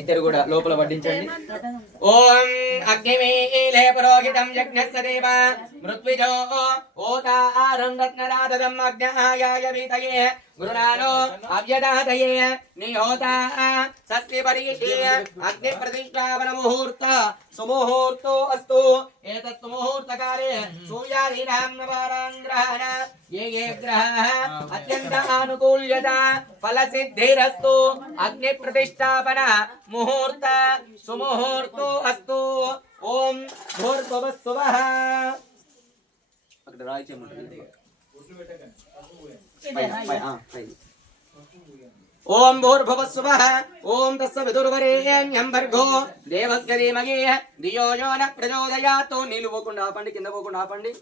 ఇద్దరు కూడా లోపల వడ్డించండి. ఓం అగ్నిమీలే పురోహితం యజ్ఞస్య దేవ మృత్విజో ఓతారం రత్నరాధదం అగ్నయాయ వీతయే గురునానో అవ్యదాతయే నిహోతా సస్య పరీషే అగ్ని ప్రతిష్టాపన ముహూర్త సుముహూర్తో అస్తు. ఏతత్ సుముహూర్తకాలే సూర్యాదీనాం నవారాంగ్రహణ ఏ ఏ గ్రహాः అత్యంత అనుకూల్యత ఫలసిద్ధిరస్తు. అగ్ని ప్రతిష్టాపన ముహూర్త సుముహూర్తో అస్తు. ఓం భూర్భువస్సువః. అక్కడ రాయి చేయమంటారు. ఓం భూర్భువస్సువః. ఓం తస్య విదుర్వరేణ్యం భర్గో దేవస్య ధీమహి ధియో యో న ప్రచోదయాత్. నీళ్ళు పోకుండా ఆపండి, కింద పోకుండా ఆపండి.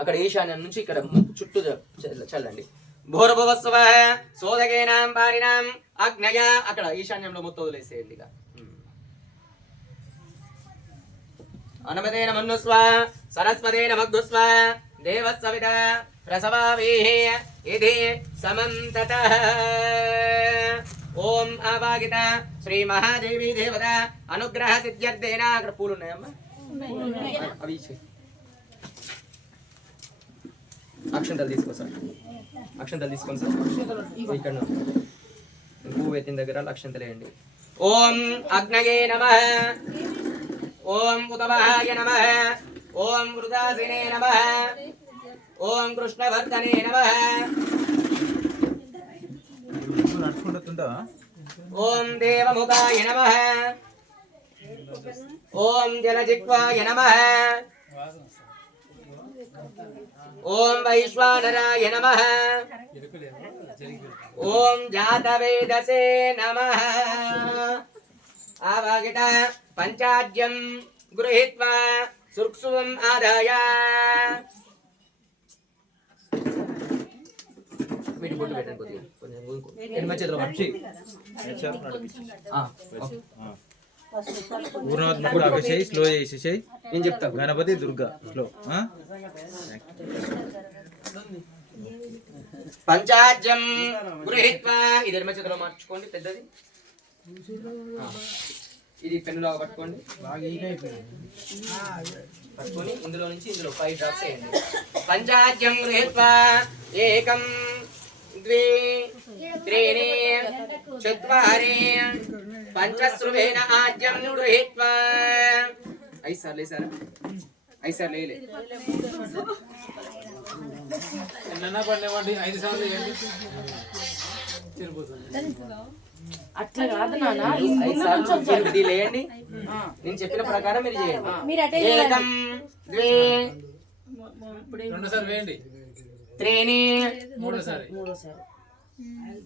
అక్కడ ఈశాన్యం నుంచి ఇక్కడ చుట్టూ చల్లండి. భూర్భువస్సువః సోదకేనాం పారినాం అగ్నయ. అక్కడ ఈశాన్యంలో మొత్తం వదిలేసేయండి. ఇక అనమదేన మన్నుస్వ సరస్వతేన మగ్ధుస్వ దేవస్సవిత ప్రసవావేః ఇతి సమంతతః. ఓం ఆవాగిత శ్రీ మహాదేవి దేవత అనుగ్రహ సిద్ధ్యర్థేన. అక్కడ పూలు ఉన్నాయమ్మా, అవి అక్షంతలు తీసుకో సార్. అక్షంతలు తీసుకోండి సార్. ఇక్కడ పువ్వు ఎత్తిన దగ్గర అక్షంతలు వేయండి. ఓం అగ్నయే నమః. ఓం ఉతవాయ నమః. ఓం వృదాసినే నమః. ఓం కృష్ణవర్ధనే నమః. ఓం దేవముఖాయ నమః. ఓం జలజిహ్వాయ నమః. ఓం వైశ్వానరాయ నమః. ఓం జాతవేదసే నమః. ఆవాగిత పంచాజ్యం గృహీత్వా సుర్క్సువం ఆదాయ. వీటి బొట్టు పెట్టండి కొద్దిగా, కొంచెం ఎడమ చేతిలో పట్టుకోండి. స్లో చేసేసేయి. నేను చెప్తా. గణపతి దుర్గా స్లో. పంచాజ్యం గృహీత్వా. ఇది ఎడమ చేతిలో మార్చుకోండి, పెద్దది. ఇది పెన్నులాగా పట్టుకోండి. పట్టుకొని ఇందులో నుంచి ఇందులో 5 డ్రాప్స్ వేయండి. పంచాజ్యం గృహీత్వా ఏకం ద్వే త్రీణి చత్వారి పంచశ్రువేణ ఆజ్యం గృహీత్వా. 5 సార్లు వేసారా? 5 సార్లు వేయలే. అట్లా కాదు నాన్న, లేయండి. నేను చెప్పిన ప్రకారం మీరు చేయండి. ఏకం ద్వే త్రీణి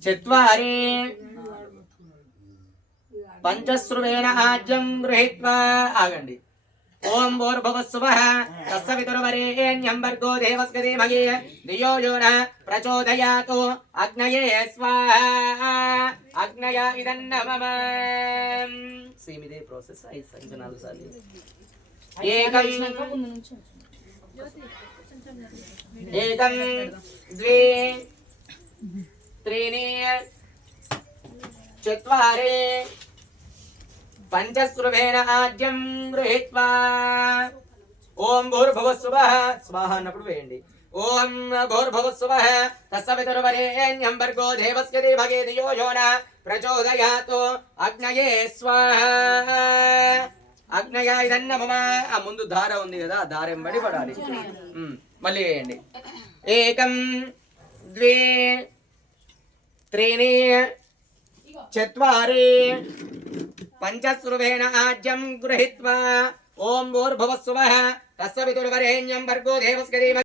చత్వారి పంచశ్రువేణ ఆజ్యం గృహీత్వా. ఆగండి. ఓం భూర్భువస్సువః తస్య వితుర్వరేణ్యం భర్గో దేవస్య ధీమహి ధియో యో నః ప్రచోదయాత్. అగ్నయే స్వాహా. అగ్నయ ఇదన్నమమ. సేమ్ ఇదే ప్రాసెస్ 4 సార్లు. ఏకం ఏకం ద్వే త్రీణి చత్వారి పంచశ్రువేణ ఆజ్యం గృహీత్వా. ఓం భూర్భువస్సువః. స్వాహ అన్నప్పుడు వేయండి. ఓం భూర్భువస్సువః తస్య వితుర్వరేణ్యం భర్గో దేవస్య ధీమహి ధియో యో నః ప్రచోదయాత్. అగ్నయే స్వాహా. అగ్నయ ఇదన్నమమ. ఆ ముందు దార ఉంది కదా, దార ఎంబడి పడాలి. మళ్ళీ వేయండి. ఏకం ద్వే త్రీణి చత్వారి పంచశ్రువేణ ఆజ్యం గృహీత్వా. ఓం భూర్భువస్సువః తస్య వితుర్వరేణ్యం భర్గో దేవస్య ధీమహి